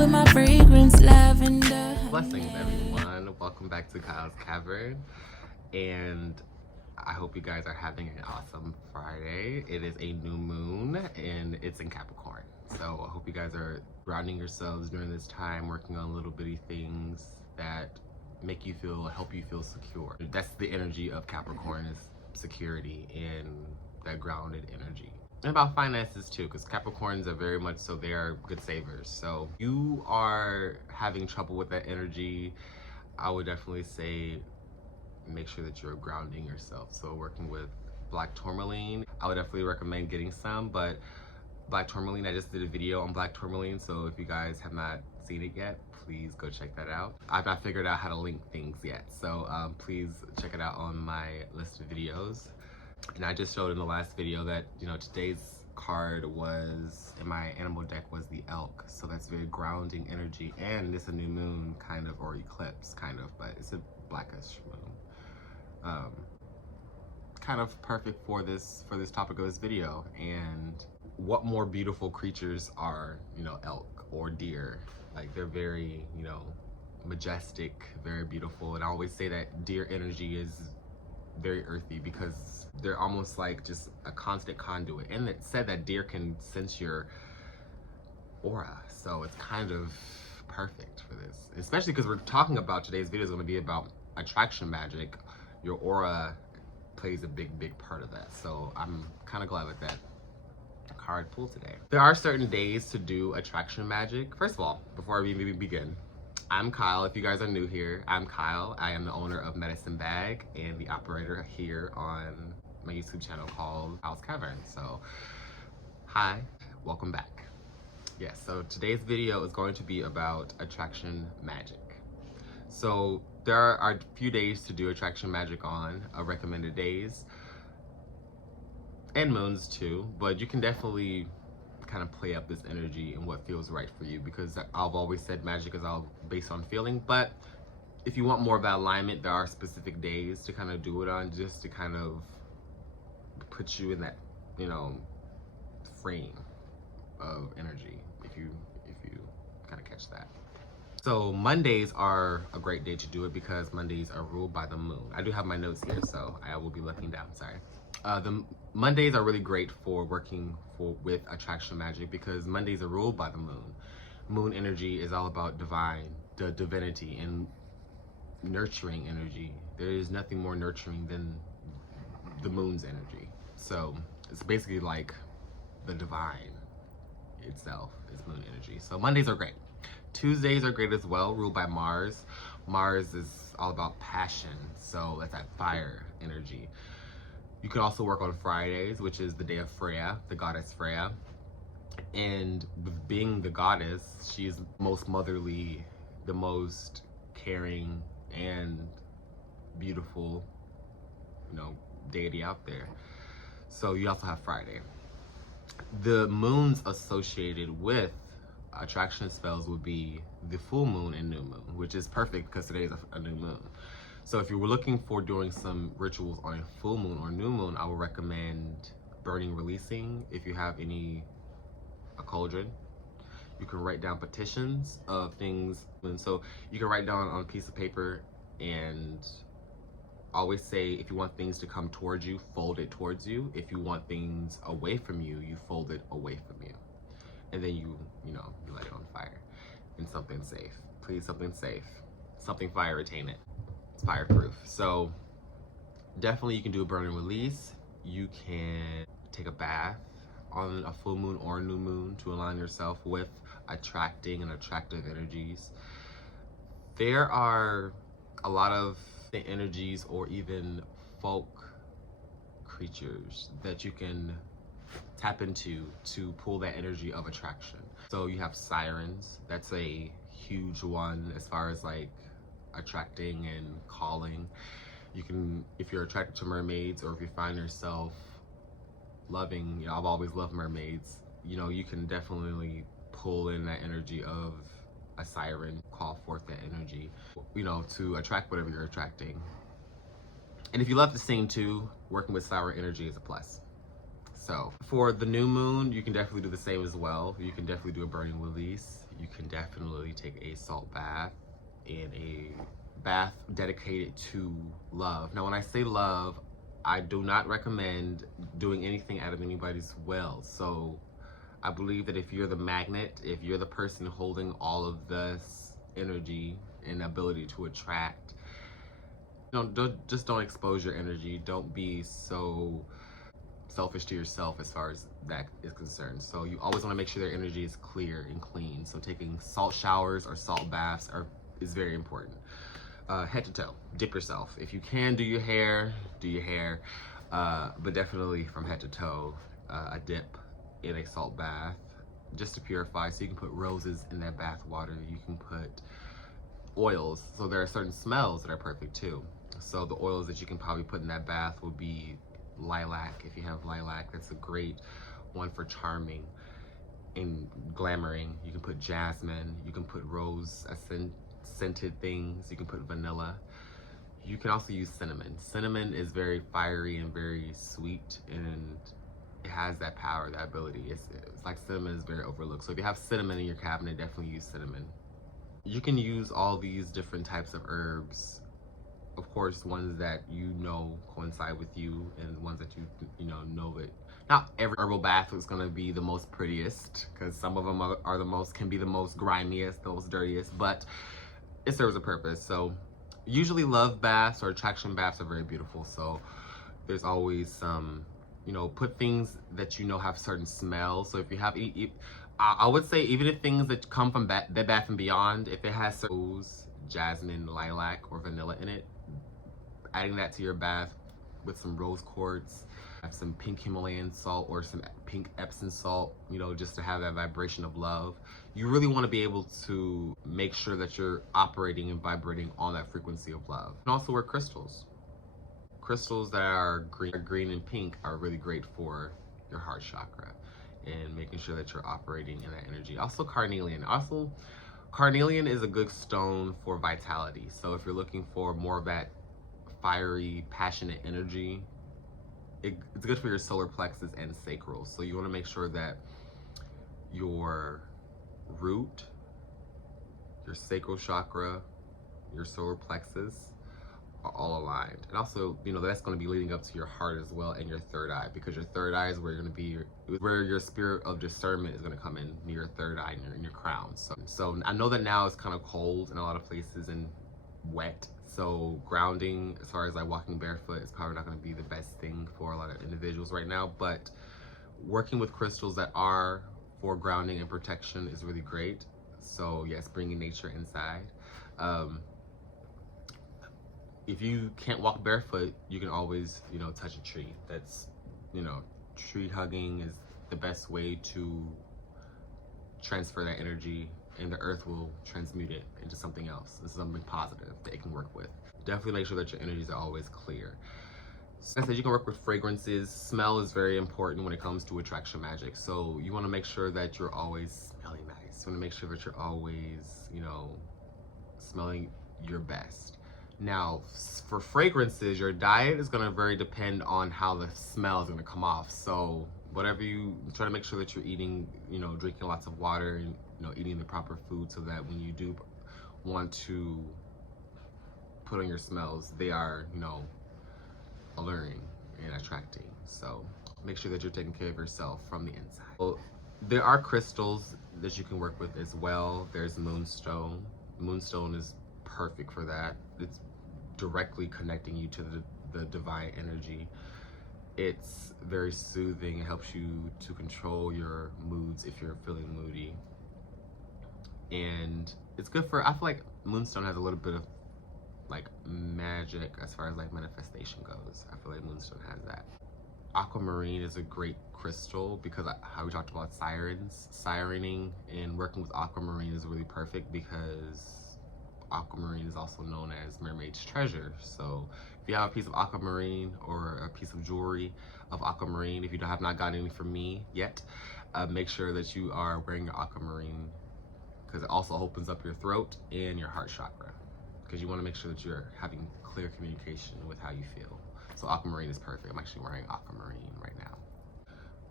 with my fragrance lavender. Blessings, everyone. Welcome back to Kyle's Cavern. And I hope you guys are having an awesome Friday. It is a new moon and it's in Capricorn. So I hope you guys are grounding yourselves during this time, working on little bitty things that help you feel secure. That's the energy of Capricorn, is security and that grounded energy. And about finances too, because Capricorns are very much so, they are good savers. So you are having trouble with that energy, I would definitely say make sure that you're grounding yourself. So working with black tourmaline, I would definitely recommend getting some. But black tourmaline, I just did a video on black tourmaline, so if you guys have not seen it yet, please go check that out. I've not figured out how to link things yet, so please check it out on my list of videos. And I just showed in the last video that, you know, today's card was, in my animal deck, was the elk. So that's very grounding energy, and it's a new moon kind of, or eclipse kind of, but it's a blackish moon. Kind of perfect for this topic of this video. And what more beautiful creatures are, you know, elk or deer. Like, they're very, you know, majestic, very beautiful. And I always say that deer energy is very earthy because they're almost like just a constant conduit. And it said that deer can sense your aura, so it's kind of perfect for this, especially because we're talking about, today's video is going to be about attraction magic. Your aura plays a big part of that, so I'm kind of glad with that card pull today. There are certain days to do attraction magic. First of all, before we maybe begin, I'm Kyle. If you guys are new here, I'm Kyle. I am the owner of Medicine Bag and the operator here on my YouTube channel called Kyle's Cavern. So, hi, welcome back. Yes, so today's video is going to be about attraction magic. So there are a few days to do attraction magic on, recommended days, and moons too, but you can definitely kind of play up this energy and what feels right for you, because I've always said magic is all based on feeling. But if you want more of that alignment, there are specific days to kind of do it on, just to kind of put you in that, you know, frame of energy, if you kind of catch that. So Mondays are a great day to do it because Mondays are ruled by the moon. I do have my notes here, so I will be looking down, sorry. The Mondays are really great for working with attraction magic because Mondays are ruled by the moon. Moon energy is all about the divinity and nurturing energy. There is nothing more nurturing than the moon's energy. So it's basically like the divine itself is moon energy. So Mondays are great. Tuesdays are great as well, ruled by Mars. Mars is all about passion, so that's that fire energy. You can also work on Fridays, which is the day of Freya, the goddess Freya. And being the goddess, she is most motherly, the most caring and beautiful, you know, deity out there. So you also have Friday. The moons associated with attraction spells would be the full moon and new moon, which is perfect because today is a new moon. So if you were looking for doing some rituals on a full moon or new moon, I would recommend burning, releasing. If you have a cauldron, you can write down petitions of things. And so you can write down on a piece of paper, and always say, if you want things to come towards you, fold it towards you. If you want things away from you, you fold it away from you. And then you light it on fire. And something safe. Please, something safe. Something fire retardant. It's fireproof. So definitely you can do a burn and release. You can take a bath on a full moon or a new moon to align yourself with attracting and attractive energies. There are a lot of the energies or even folk creatures that you can tap into to pull that energy of attraction. So you have sirens. That's a huge one as far as like attracting and calling. You can, if you're attracted to mermaids, or if you find yourself loving, you know, I've always loved mermaids, you know, you can definitely pull in that energy of a siren, call forth that energy, you know, to attract whatever you're attracting. And if you love to sing too, working with siren energy is a plus. So for the new moon, you can definitely do the same as well. You can definitely do a burning release. You can definitely take a salt bath and a bath dedicated to love. Now, when I say love, I do not recommend doing anything out of anybody's well. So I believe that if you're the magnet, if you're the person holding all of this energy and ability to attract, don't expose your energy. Don't be so selfish to yourself as far as that is concerned. So you always want to make sure their energy is clear and clean. So taking salt showers or salt baths is very important. Head to toe, dip yourself. If you can do your hair, do your hair. But definitely from head to toe, a dip in a salt bath just to purify. So you can put roses in that bath water. You can put oils. So there are certain smells that are perfect too. So the oils that you can probably put in that bath would be lilac. If you have lilac, that's a great one for charming. In Glamouring, you can put jasmine. You can put rose scented things. You can put vanilla. You can also use cinnamon. Cinnamon is very fiery and very sweet, and it has that power, that ability. It's like cinnamon is very overlooked. So if you have cinnamon in your cabinet, definitely use cinnamon. You can use all these different types of herbs. Of course, ones that coincide with you, and ones that you know that not every herbal bath is going to be the most prettiest, because some of them can be the most grimiest, the most dirtiest, but it serves a purpose. So usually love baths or attraction baths are very beautiful. So there's always some, put things that have certain smells. So if you have, I would say even if things that come from Bed Bath & Beyond, if it has rose, jasmine, lilac, or vanilla in it, adding that to your bath with some rose quartz, have some pink Himalayan salt or some pink Epsom salt, just to have that vibration of love. You really want to be able to make sure that you're operating and vibrating on that frequency of love. And also wear crystals. Crystals that are green and pink are really great for your heart chakra and making sure that you're operating in that energy. Also carnelian. Carnelian is a good stone for vitality. So if you're looking for more of that fiery, passionate energy, it's good for your solar plexus and sacral. So you want to make sure that your root, your sacral chakra, your solar plexus are all aligned. And also, that's going to be leading up to your heart as well, and your third eye, because your third eye is where you're going to be, where your spirit of discernment is going to come in, near your third eye and in your crown. So I know that now it's kind of cold in a lot of places and wet. So grounding, as far as like walking barefoot, is probably not going to be the best thing for a lot of individuals right now. But working with crystals that are for grounding and protection is really great. So yes, bringing nature inside. If you can't walk barefoot, you can always, touch a tree. That's, tree hugging is the best way to transfer that energy, and the earth will transmute it into something else. This is something positive that it can work with. Definitely make sure that your energies are always clear. So I said you can work with fragrances. Smell is very important when it comes to attraction magic. So you want to make sure that you're always smelling nice. You want to make sure that you're always, smelling your best. Now, for fragrances, your diet is going to very depend on how the smell is going to come off. So whatever you try to make sure that you're eating, drinking lots of water and, eating the proper food, so that when you do want to put on your smells, they are, alluring and attracting. So make sure that you're taking care of yourself from the inside. Well, there are crystals that you can work with as well. There's moonstone. Moonstone is perfect for that. It's directly connecting you to the divine energy. It's very soothing. It helps you to control your moods if you're feeling moody. And it's good for, I feel like moonstone has a little bit of like magic as far as like manifestation goes. I feel like moonstone has that. Aquamarine is a great crystal because how we talked about sirening, and working with aquamarine is really perfect because aquamarine is also known as mermaid's treasure. So if you have a piece of aquamarine or a piece of jewelry of aquamarine, if you have not gotten any from me yet, make sure that you are wearing your aquamarine, because it also opens up your throat and your heart chakra, because you want to make sure that you're having clear communication with how you feel. So aquamarine is perfect. I'm actually wearing aquamarine right now.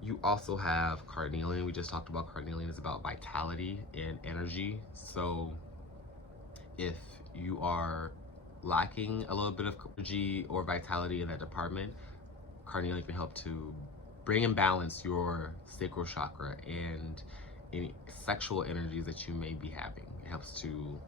You also have carnelian. We just talked about carnelian. It's about vitality and energy. So if you are lacking a little bit of energy or vitality in that department, carnelian can help to bring and balance your sacral chakra and any sexual energies that you may be having. It helps to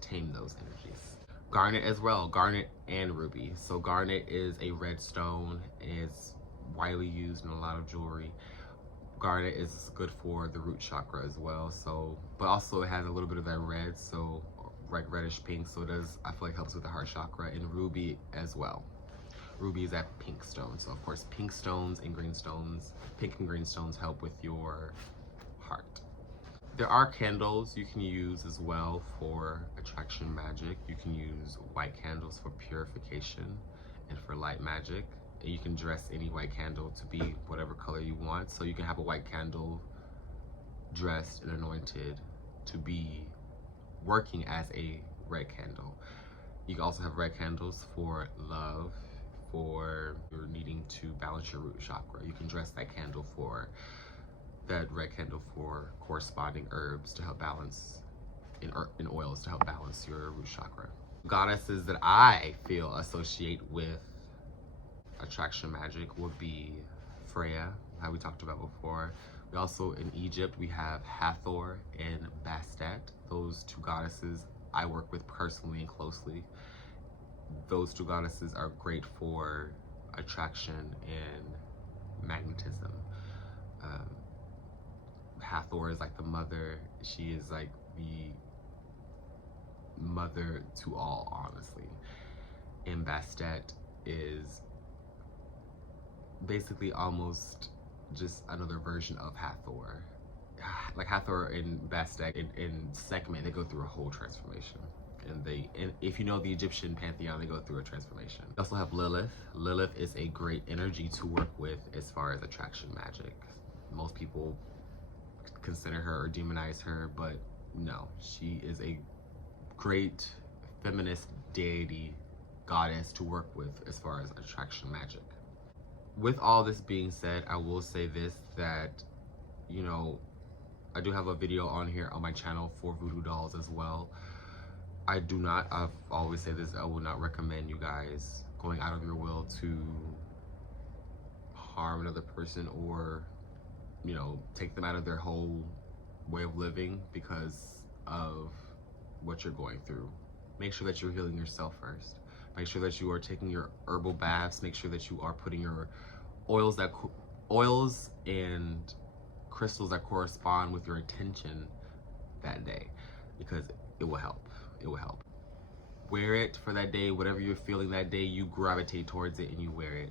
tame those energies. Garnet as well, garnet and ruby. So garnet is a red stone, is widely used in a lot of jewelry. Garnet is good for the root chakra as well. So, but also it has a little bit of that red, so like reddish pink. So it does, I feel like, helps with the heart chakra, and ruby as well. Ruby is that pink stone. So of course, pink stones and green stones, pink and green stones help with your heart. There are candles you can use as well for attraction magic. You can use white candles for purification and for light magic. And you can dress any white candle to be whatever color you want. So you can have a white candle dressed and anointed to be working as a red candle. You can also have red candles for love, for you're needing to balance your root chakra. You can dress that candle for that red candle for corresponding herbs to help balance in oils to help balance your root chakra. Goddesses that I feel associate with attraction magic would be Freya, how we talked about before. We also, in Egypt, we have Hathor and Bastet. Those two goddesses I work with personally and closely. Those two goddesses are great for attraction and magnetism. Hathor is like the mother. She is like the mother to all, honestly. And Bastet is basically almost just another version of Hathor. Like Hathor and Bastet in Sekhmet, they go through a whole transformation. And if you know the Egyptian pantheon, they go through a transformation. We also have Lilith. Lilith is a great energy to work with as far as attraction magic. Most people consider her or demonize her, but no, she is a great feminist deity goddess to work with as far as attraction magic. With all this being said, I will say this, that, you know, I do have a video on here on my channel for voodoo dolls as well. I've always said this, I would not recommend you guys going out of your will to harm another person or, you know, take them out of their whole way of living because of what you're going through. Make sure that you're healing yourself first. Make sure that you are taking your herbal baths. Make sure that you are putting your oils and crystals that correspond with your intention that day, because it will help. It will help. Wear it for that day. Whatever you're feeling that day, you gravitate towards it and you wear it.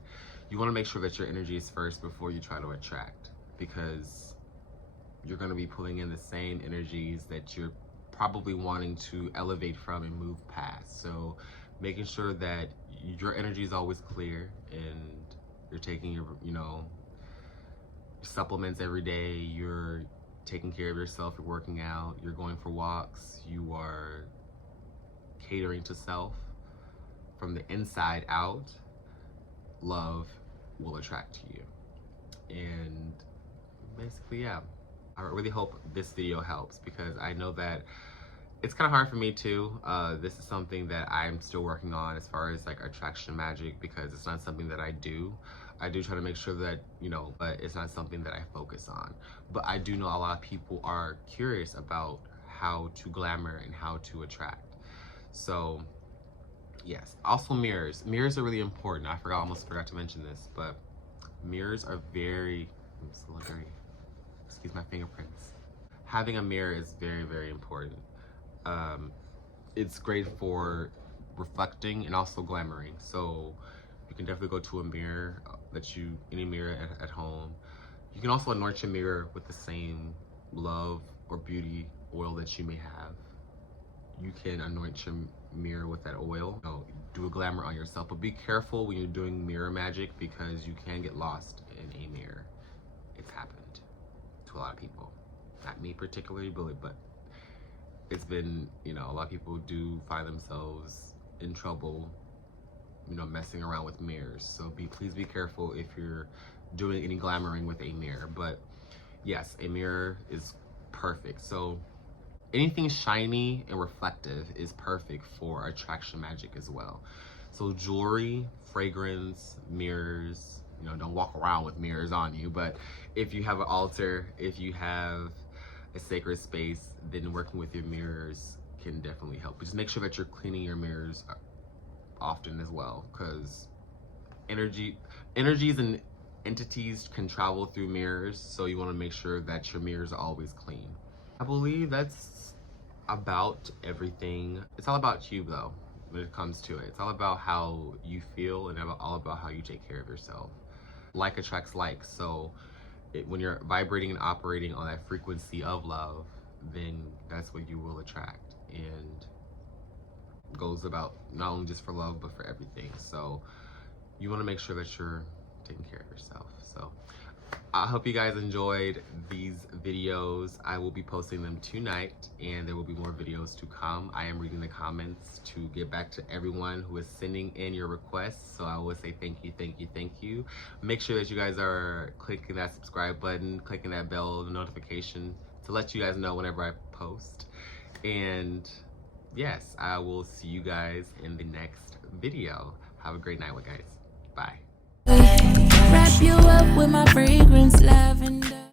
You want to make sure that your energy is first before you try to attract, because you're going to be pulling in the same energies that you're probably wanting to elevate from and move past. So making sure that your energy is always clear and you're taking your, you know, supplements every day, you're taking care of yourself, you're working out, you're going for walks, you are catering to self from the inside out, love will attract to you. And basically, yeah, I really hope this video helps, because I know that it's kind of hard for me too. This is something that I'm still working on as far as like attraction magic, because it's not something that I do. I do try to make sure that, you know, but it's not something that I focus on. But I do know a lot of people are curious about how to glamour and how to attract. So yes, also mirrors. Mirrors are really important. I almost forgot to mention this, but mirrors are very, excuse my fingerprints. Having a mirror is very, very important. It's great for reflecting and also glamouring. So you can definitely go to a mirror any mirror at home. You can also anoint your mirror with the same love or beauty oil that you may have. You can anoint your mirror with that oil. You know, do a glamour on yourself, but be careful when you're doing mirror magic, because you can get lost in a mirror. It's happened to a lot of people. Not me particularly, but it's been, you know, a lot of people do find themselves in trouble messing around with mirrors. So please be careful if you're doing any glamouring with a mirror. But yes, a mirror is perfect. So anything shiny and reflective is perfect for attraction magic as well. So jewelry, fragrance, mirrors, don't walk around with mirrors on you, but if you have an altar, if you have a sacred space, then working with your mirrors can definitely help. But just make sure that you're cleaning your mirrors often as well, because energies and entities can travel through mirrors, so you want to make sure that your mirrors are always clean. I believe that's about everything. It's all about you though when it comes to it. It's all about how you feel and all about how you take care of yourself. Like attracts like, so when you're vibrating and operating on that frequency of love, then that's what you will attract, and goes about not only just for love but for everything. So you want to make sure that you're taking care of yourself. So I hope you guys enjoyed these videos. I will be posting them tonight, and there will be more videos to come. I am reading the comments to get back to everyone who is sending in your requests. So I will say thank you, thank you, thank you. Make sure that you guys are clicking that subscribe button, clicking that bell notification to let you guys know whenever I post. And yes, I will see you guys in the next video. Have a great night, guys. Bye. Wrap you up with my fragrance lavender.